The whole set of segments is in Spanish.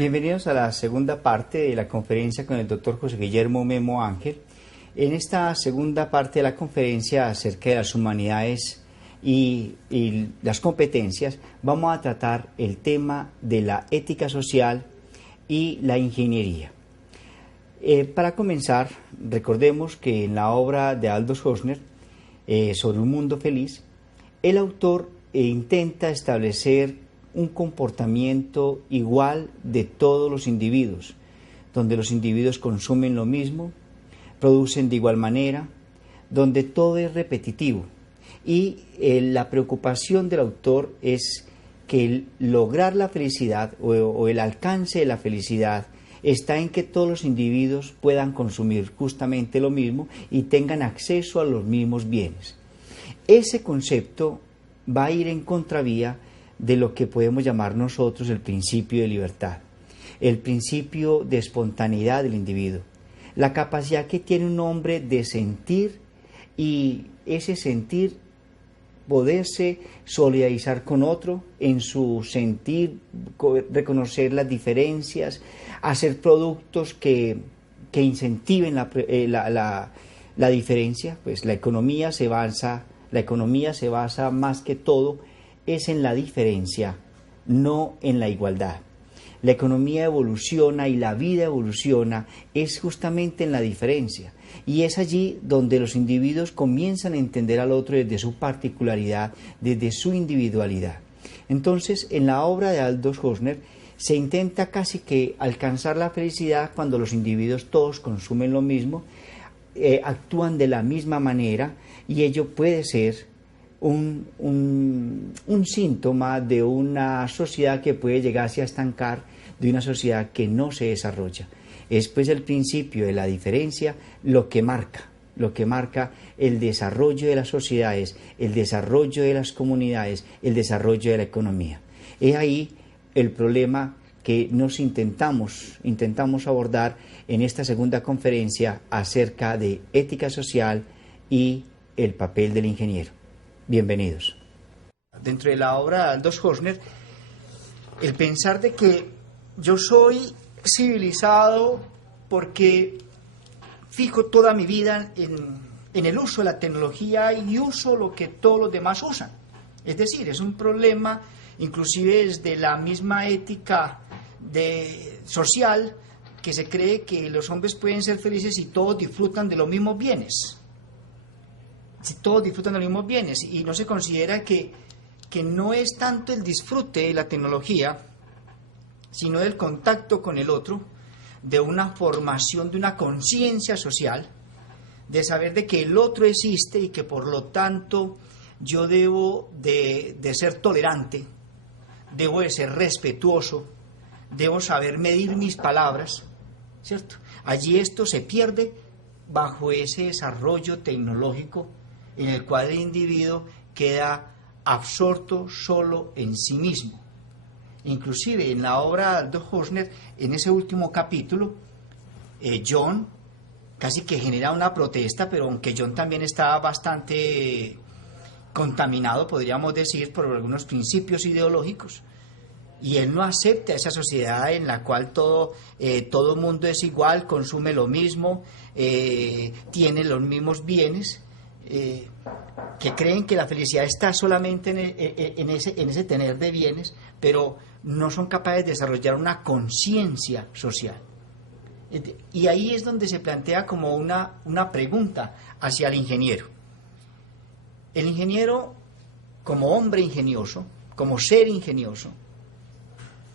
Bienvenidos a la segunda parte de la conferencia con el doctor José Guillermo Memo Ángel. En esta segunda parte de la conferencia acerca de las humanidades y las competencias, vamos a tratar el tema de la ética social y la ingeniería. Para comenzar, recordemos que en la obra de Aldous Huxley, sobre un mundo feliz, el autor intenta establecer un comportamiento igual de todos los individuos, donde los individuos consumen lo mismo, producen de igual manera, donde todo es repetitivo. Y la preocupación del autor es que lograr la felicidad o el alcance de la felicidad está en que todos los individuos puedan consumir justamente lo mismo y tengan acceso a los mismos bienes. Ese concepto va a ir en contravía de lo que podemos llamar nosotros el principio de libertad, el principio de espontaneidad del individuo, la capacidad que tiene un hombre de sentir y ese sentir poderse solidarizar con otro en su sentir, reconocer las diferencias, hacer productos que incentiven la diferencia. Pues la economía se basa más que todo es en la diferencia, no en la igualdad. La economía evoluciona y la vida evoluciona es justamente en la diferencia. Y es allí donde los individuos comienzan a entender al otro desde su particularidad, desde su individualidad. Entonces, en la obra de Aldous Huxley se intenta casi que alcanzar la felicidad cuando los individuos todos consumen lo mismo, actúan de la misma manera, y ello puede ser un síntoma de una sociedad que puede llegarse a estancar, de una sociedad que no se desarrolla. Es pues el principio de la diferencia lo que marca el desarrollo de las sociedades, el desarrollo de las comunidades, el desarrollo de la economía. Es ahí el problema que nos intentamos abordar en esta segunda conferencia acerca de ética social y el papel del ingeniero. Bienvenidos. Dentro de la obra de Aldous Huxley, el pensar de que yo soy civilizado porque fijo toda mi vida en el uso de la tecnología y uso lo que todos los demás usan. Es decir, es un problema inclusive desde la misma ética social, que se cree que los hombres pueden ser felices si todos disfrutan de los mismos bienes. Si todos disfrutan de los mismos bienes, y no se considera que no es tanto el disfrute de la tecnología, sino del contacto con el otro, de una formación, de una conciencia social, de saber de que el otro existe y que por lo tanto yo debo de ser tolerante, debo de ser respetuoso, debo saber medir mis palabras, ¿cierto? Allí esto se pierde bajo ese desarrollo tecnológico en el cual el individuo queda absorto solo en sí mismo. Inclusive en la obra de Aldous Huxley, en ese último capítulo, John casi que genera una protesta, pero aunque John también está bastante contaminado, podríamos decir, por algunos principios ideológicos, y él no acepta esa sociedad en la cual todo mundo es igual, consume lo mismo, tiene los mismos bienes, que creen que la felicidad está solamente en ese tener de bienes, pero no son capaces de desarrollar una conciencia social. Y ahí es donde se plantea como una pregunta hacia el ingeniero. El ingeniero, como hombre ingenioso, como ser ingenioso,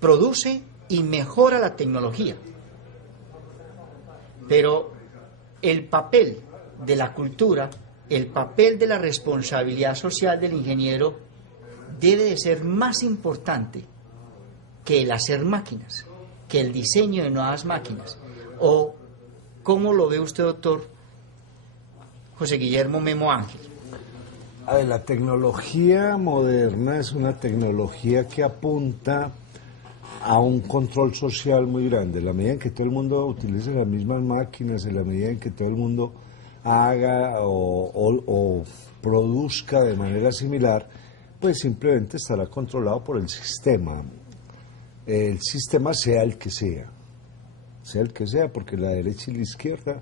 produce y mejora la tecnología, pero el papel de la cultura, el papel de la responsabilidad social del ingeniero debe de ser más importante que el hacer máquinas, que el diseño de nuevas máquinas. ¿O cómo lo ve usted, doctor José Guillermo Memo Ángel? A ver, la tecnología moderna es una tecnología que apunta a un control social muy grande. En la medida en que todo el mundo utilice las mismas máquinas, en la medida en que todo el mundo haga o produzca de manera similar, pues simplemente estará controlado por el sistema. el sistema sea el que sea, porque la derecha y la izquierda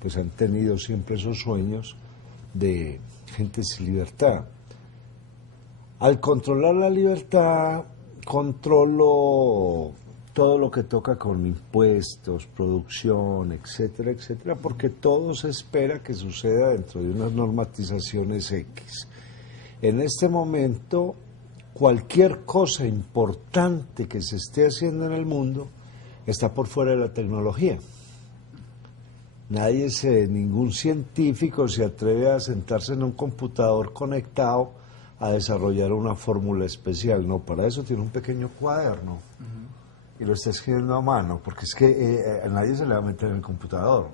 pues han tenido siempre esos sueños de gente sin libertad. Al controlar la libertad, controlo todo lo que toca con impuestos, producción, etcétera, etcétera, porque todo se espera que suceda dentro de unas normatizaciones X. En este momento, cualquier cosa importante que se esté haciendo en el mundo está por fuera de la tecnología. Ningún científico se atreve a sentarse en un computador conectado a desarrollar una fórmula especial. No, para eso tiene un pequeño cuaderno y lo está escribiendo a mano, porque es que a nadie se le va a meter en el computador,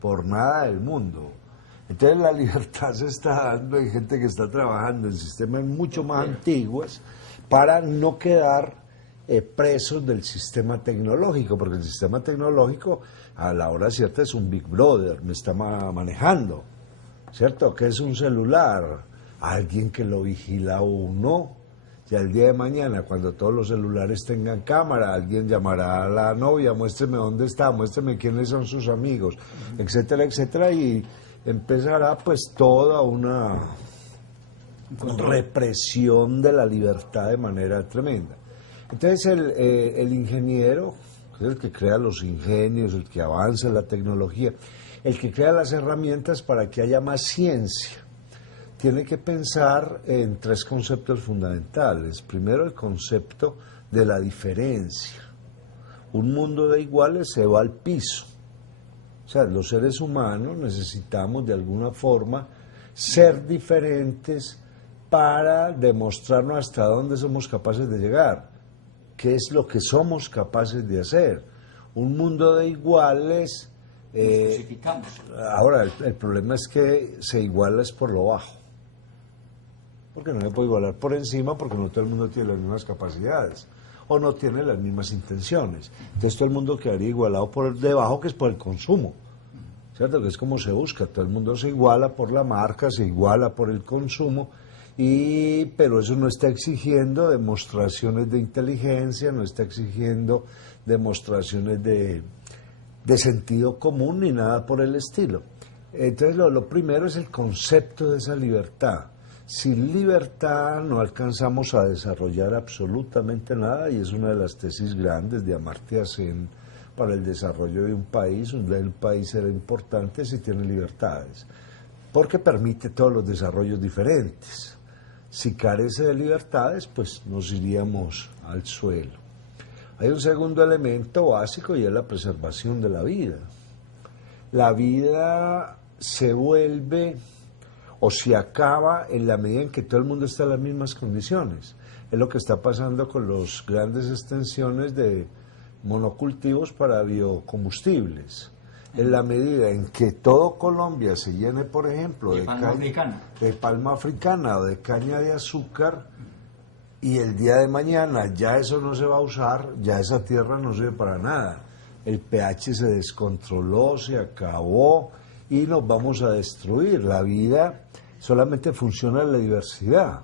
por nada del mundo. Entonces la libertad se está dando, hay gente que está trabajando en sistemas mucho más antiguos para no quedar presos del sistema tecnológico, porque el sistema tecnológico a la hora cierta es un Big Brother, me está manejando, ¿cierto? Que es un celular, alguien que lo vigila a uno. Ya el día de mañana, cuando todos los celulares tengan cámara, alguien llamará a la novia, muéstreme dónde está, muéstreme quiénes son sus amigos, etcétera, etcétera, y empezará pues toda una represión de la libertad de manera tremenda. Entonces el ingeniero, que es el que crea los ingenios, el que avanza en la tecnología, el que crea las herramientas para que haya más ciencia, tiene que pensar en tres conceptos fundamentales. Primero, el concepto de la diferencia. Un mundo de iguales se va al piso. O sea, los seres humanos necesitamos de alguna forma ser diferentes para demostrarnos hasta dónde somos capaces de llegar, qué es lo que somos capaces de hacer. Un mundo de iguales... ahora, el problema es que se iguala es por lo bajo. Porque no me puedo igualar por encima, porque no todo el mundo tiene las mismas capacidades o no tiene las mismas intenciones. Entonces todo el mundo quedaría igualado por debajo, que es por el consumo, ¿cierto? Que es como se busca, todo el mundo se iguala por la marca, se iguala por el consumo, pero eso no está exigiendo demostraciones de inteligencia, no está exigiendo demostraciones de sentido común ni nada por el estilo. Entonces lo primero es el concepto de esa libertad. Sin libertad no alcanzamos a desarrollar absolutamente nada, y es una de las tesis grandes de Amartya Sen para el desarrollo de un país. El país será importante si tiene libertades, porque permite todos los desarrollos diferentes. Si carece de libertades, pues nos iríamos al suelo. Hay un segundo elemento básico y es la preservación de la vida. La vida se vuelve o se acaba en la medida en que todo el mundo está en las mismas condiciones. Es lo que está pasando con las grandes extensiones de monocultivos para biocombustibles. En la medida en que todo Colombia se llene, por ejemplo, de palma africana o de caña de azúcar, y el día de mañana ya eso no se va a usar, ya esa tierra no sirve para nada. El pH se descontroló, se acabó y nos vamos a destruir. La vida solamente funciona en la diversidad,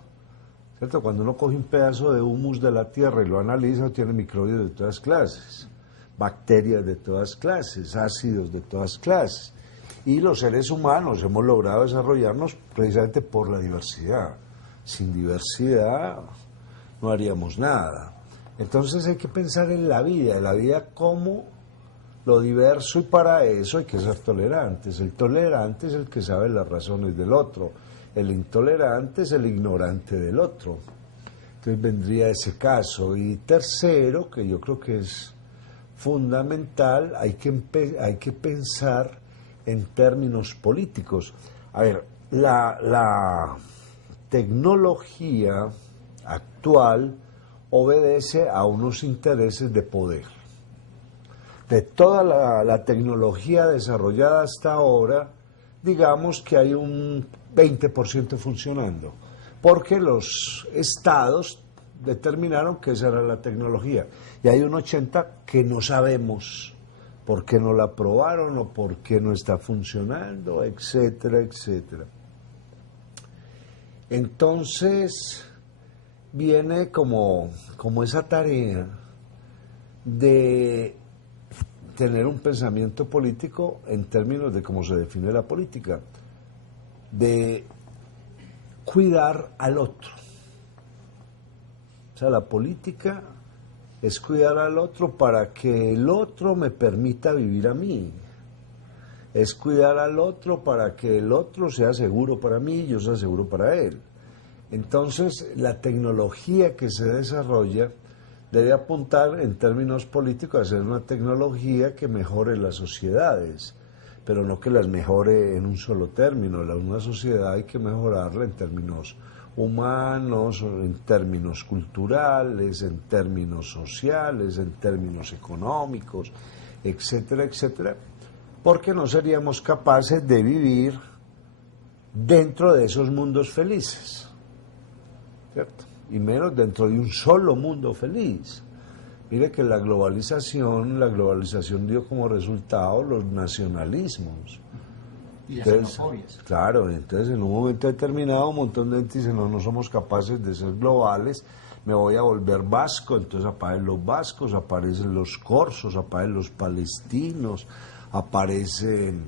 ¿cierto? Cuando uno coge un pedazo de humus de la tierra y lo analiza, tiene microbios de todas clases, bacterias de todas clases, ácidos de todas clases. Y los seres humanos hemos logrado desarrollarnos precisamente por la diversidad. Sin diversidad no haríamos nada. Entonces hay que pensar en la vida como lo diverso, y para eso hay que ser tolerantes. El tolerante es el que sabe las razones del otro, el intolerante es el ignorante del otro. Entonces vendría ese caso. Y tercero, que yo creo que es fundamental, hay que pensar en términos políticos. A ver, la tecnología actual obedece a unos intereses de poder. De toda la tecnología desarrollada hasta ahora, digamos que hay un 20% funcionando, porque los estados determinaron que esa era la tecnología, y hay un 80% que no sabemos por qué no la aprobaron o por qué no está funcionando, etcétera, etcétera. Entonces viene como esa tarea de tener un pensamiento político en términos de cómo se define la política, de cuidar al otro. O sea, la política es cuidar al otro para que el otro me permita vivir a mí. Es cuidar al otro para que el otro sea seguro para mí y yo sea seguro para él. Entonces, la tecnología que se desarrolla debe apuntar en términos políticos a ser una tecnología que mejore las sociedades, pero no que las mejore en un solo término. Una sociedad hay que mejorarla en términos humanos, en términos culturales, en términos sociales, en términos económicos, etcétera, etcétera, porque no seríamos capaces de vivir dentro de esos mundos felices, ¿cierto? Y menos dentro de un solo mundo feliz. Mire que la globalización dio como resultado los nacionalismos. Y las xenofobias. Claro, entonces en un momento determinado un montón de gente dice, no, no somos capaces de ser globales, me voy a volver vasco, entonces aparecen los vascos, aparecen los corsos, aparecen los palestinos, aparecen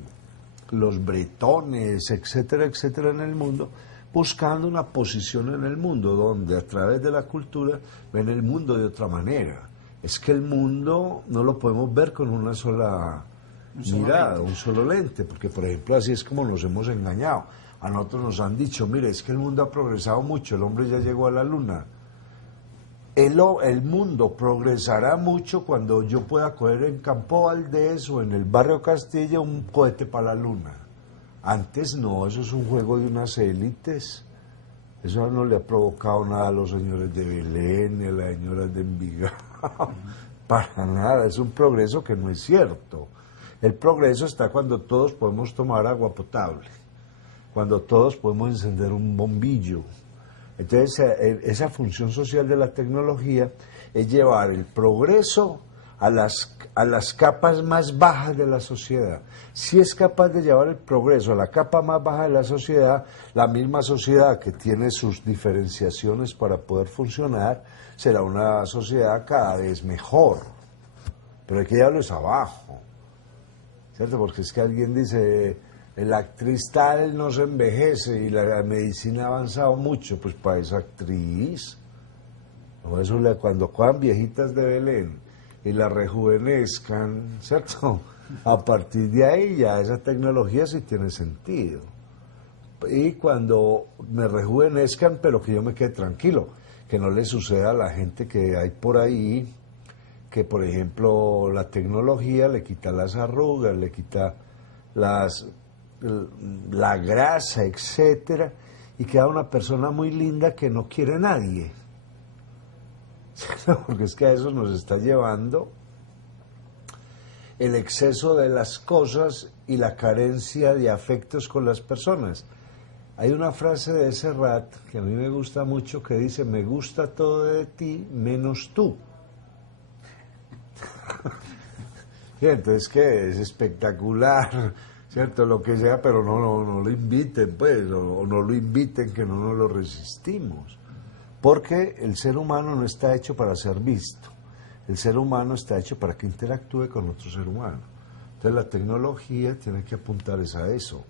los bretones, etcétera, etcétera en el mundo, buscando una posición en el mundo donde a través de la cultura ven el mundo de otra manera. Es que el mundo no lo podemos ver con una sola mirada, un solo lente, porque por ejemplo así es como nos hemos engañado. A nosotros nos han dicho, mire, es que el mundo ha progresado mucho, el hombre ya llegó a la luna. El mundo progresará mucho cuando yo pueda coger en Campo Valdés o en el barrio Castilla un cohete para la luna. Antes no, eso es un juego de unas élites. Eso no le ha provocado nada a los señores de Belén ni a las señoras de Envigado. Para nada, es un progreso que no es cierto. El progreso está cuando todos podemos tomar agua potable, cuando todos podemos encender un bombillo. Entonces, esa función social de la tecnología es llevar el progreso a las capas más bajas de la sociedad. Si es capaz de llevar el progreso a la capa más baja de la sociedad, la misma sociedad que tiene sus diferenciaciones para poder funcionar, será una sociedad cada vez mejor. Pero hay que llevarlos abajo, ¿cierto? Porque es que alguien dice, la actriz tal no se envejece y la medicina ha avanzado mucho, pues para esa actriz, o eso cuando cojan viejitas de Belén y la rejuvenezcan, ¿cierto? A partir de ahí ya esa tecnología sí tiene sentido. Y cuando me rejuvenezcan, pero que yo me quede tranquilo, que no le suceda a la gente que hay por ahí, que por ejemplo la tecnología le quita las arrugas, le quita la grasa, etcétera, y queda una persona muy linda que no quiere a nadie. Porque es que a eso nos está llevando el exceso de las cosas y la carencia de afectos con las personas. Hay una frase de Serrat que a mí me gusta mucho que dice, me gusta todo de ti menos tú. Y entonces que es espectacular, ¿cierto? Lo que sea, pero no lo inviten, pues, o no lo inviten que no nos lo resistimos. Porque el ser humano no está hecho para ser visto, el ser humano está hecho para que interactúe con otro ser humano. Entonces la tecnología tiene que apuntar a eso,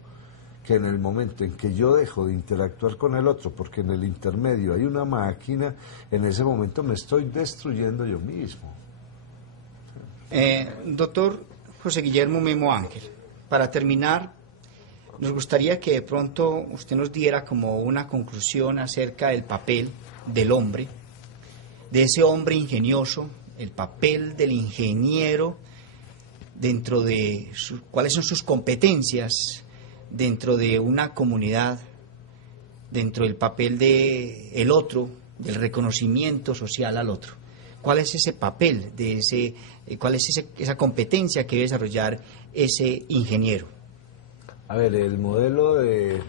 que en el momento en que yo dejo de interactuar con el otro, porque en el intermedio hay una máquina, en ese momento me estoy destruyendo yo mismo. Doctor José Guillermo Memo Ángel, para terminar, nos gustaría que de pronto usted nos diera como una conclusión acerca del papel del hombre, de ese hombre ingenioso, el papel del ingeniero dentro de cuáles son sus competencias dentro de una comunidad, dentro del papel de el otro, del reconocimiento social al otro. ¿Cuál es ese papel de cuál es esa competencia que debe desarrollar ese ingeniero? A ver, el modelo del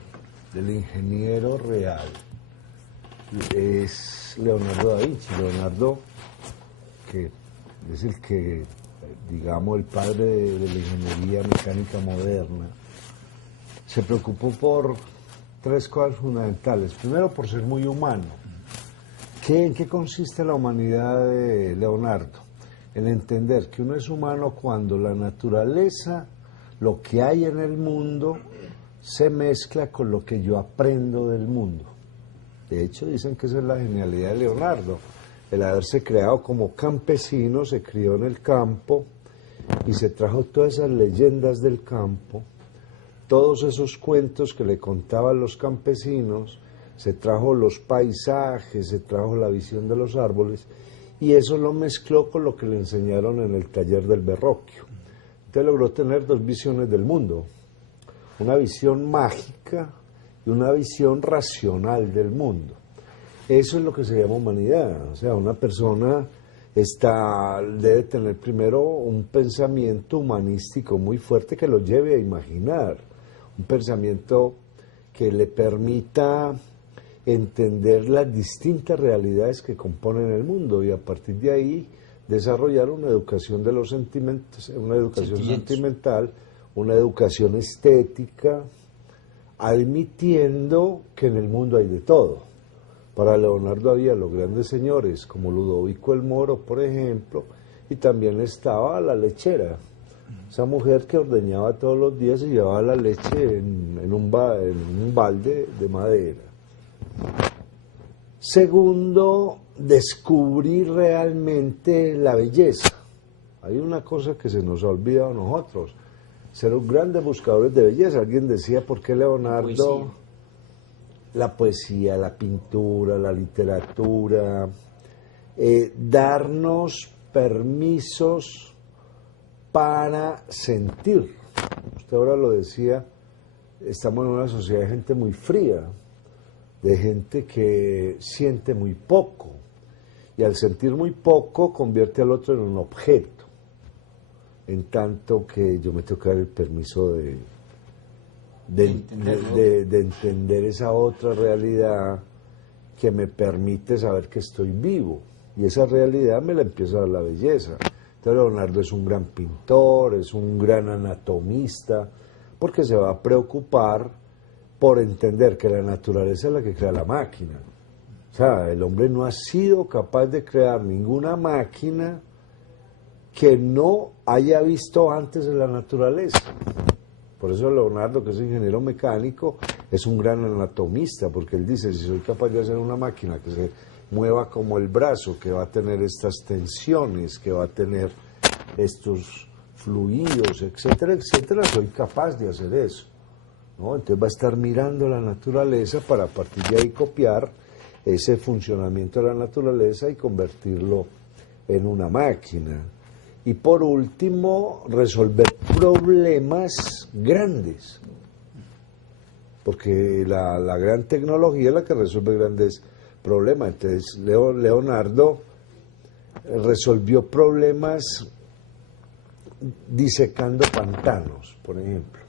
ingeniero real es Leonardo da Vinci. Leonardo, que es el que, digamos, el padre de la ingeniería mecánica moderna, se preocupó por tres cosas fundamentales. Primero, por ser muy humano. ¿En qué consiste la humanidad de Leonardo? en entender que uno es humano cuando la naturaleza, lo que hay en el mundo, se mezcla con lo que yo aprendo del mundo. De hecho, dicen que esa es la genialidad de Leonardo, el haberse creado como campesino, se crió en el campo y se trajo todas esas leyendas del campo, todos esos cuentos que le contaban los campesinos, se trajo los paisajes, se trajo la visión de los árboles, y eso lo mezcló con lo que le enseñaron en el taller del Verrocchio. Entonces logró tener dos visiones del mundo, una visión mágica y una visión racional del mundo. Eso es lo que se llama humanidad. O sea, una persona debe tener primero un pensamiento humanístico muy fuerte que lo lleve a imaginar, un pensamiento que le permita entender las distintas realidades que componen el mundo y a partir de ahí desarrollar una educación de los sentimientos, una educación sentimental, una educación estética, admitiendo que en el mundo hay de todo. Para Leonardo había los grandes señores como Ludovico el Moro, por ejemplo, y también estaba la lechera, esa mujer que ordeñaba todos los días y llevaba la leche en un balde de madera. Segundo, descubrir realmente la belleza. Hay una cosa que se nos ha olvidado a nosotros, ser un grandes buscadores de belleza. Alguien decía, ¿por qué Leonardo? La poesía, la pintura, la literatura, darnos permisos para sentir. Usted ahora lo decía, estamos en una sociedad de gente muy fría, de gente que siente muy poco, y al sentir muy poco convierte al otro en un objeto, en tanto que yo me tengo que dar el permiso de entender esa otra realidad que me permite saber que estoy vivo, y esa realidad me la empieza a dar la belleza. Entonces Leonardo es un gran pintor, es un gran anatomista, porque se va a preocupar por entender que la naturaleza es la que crea la máquina. O sea, el hombre no ha sido capaz de crear ninguna máquina que no haya visto antes en la naturaleza. Por eso Leonardo, que es ingeniero mecánico, es un gran anatomista, porque él dice, si soy capaz de hacer una máquina que se mueva como el brazo, que va a tener estas tensiones, que va a tener estos fluidos, etcétera, etcétera, soy capaz de hacer eso, ¿no? Entonces va a estar mirando la naturaleza para a partir de ahí copiar ese funcionamiento de la naturaleza y convertirlo en una máquina. Y por último, resolver problemas grandes, porque la gran tecnología es la que resuelve grandes problemas. Entonces Leonardo resolvió problemas disecando pantanos, por ejemplo.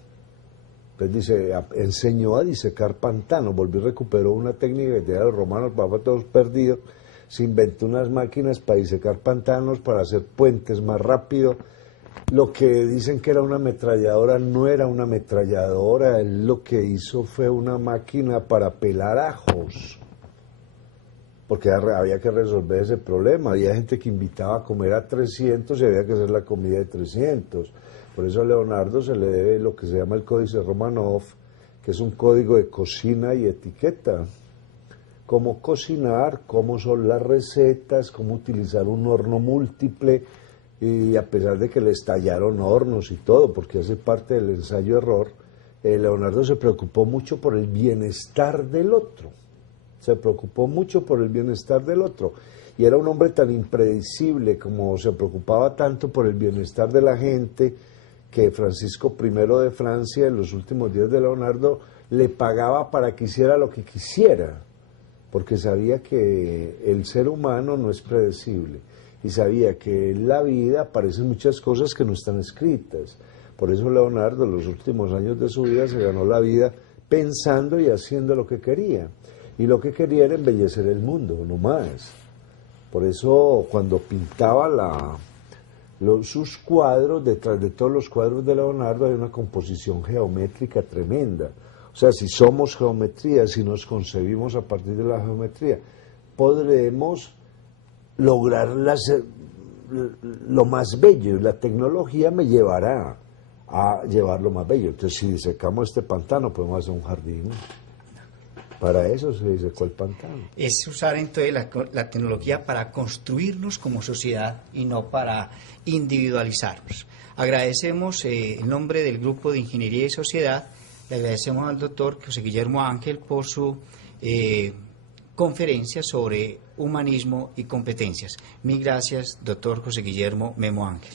Entonces enseñó a disecar pantanos, volvió y recuperó una técnica que tenían los romanos, para todos perdidos. Se inventó unas máquinas para disecar pantanos, para hacer puentes más rápido. Lo que dicen que era una ametralladora no era una ametralladora, él lo que hizo fue una máquina para pelar ajos, porque había que resolver ese problema. Había gente que invitaba a comer a 300 y había que hacer la comida de 300. Por eso a Leonardo se le debe lo que se llama el Códice Romanov, que es un código de cocina y etiqueta. Cómo cocinar, cómo son las recetas, cómo utilizar un horno múltiple, y a pesar de que le estallaron hornos y todo, porque hace parte del ensayo-error, Leonardo se preocupó mucho por el bienestar del otro. Se preocupó mucho por el bienestar del otro. Y era un hombre tan impredecible, como se preocupaba tanto por el bienestar de la gente, que Francisco I de Francia, en los últimos días de Leonardo, le pagaba para que hiciera lo que quisiera, porque sabía que el ser humano no es predecible y sabía que en la vida aparecen muchas cosas que no están escritas. Por eso Leonardo en los últimos años de su vida se ganó la vida pensando y haciendo lo que quería, y lo que quería era embellecer el mundo, no más. Por eso cuando pintaba sus cuadros, detrás de todos los cuadros de Leonardo hay una composición geométrica tremenda. O sea, si somos geometría, si nos concebimos a partir de la geometría, podremos lograr lo más bello, y la tecnología me llevará a llevar lo más bello. Entonces, si secamos este pantano, podemos hacer un jardín. Para eso se secó el pantano. Es usar entonces la tecnología para construirnos como sociedad y no para individualizarnos. Agradecemos en nombre del Grupo de Ingeniería y Sociedad, le agradecemos al doctor José Guillermo Ángel por su conferencia sobre humanismo y competencias. Mil gracias, doctor José Guillermo Memo Ángel.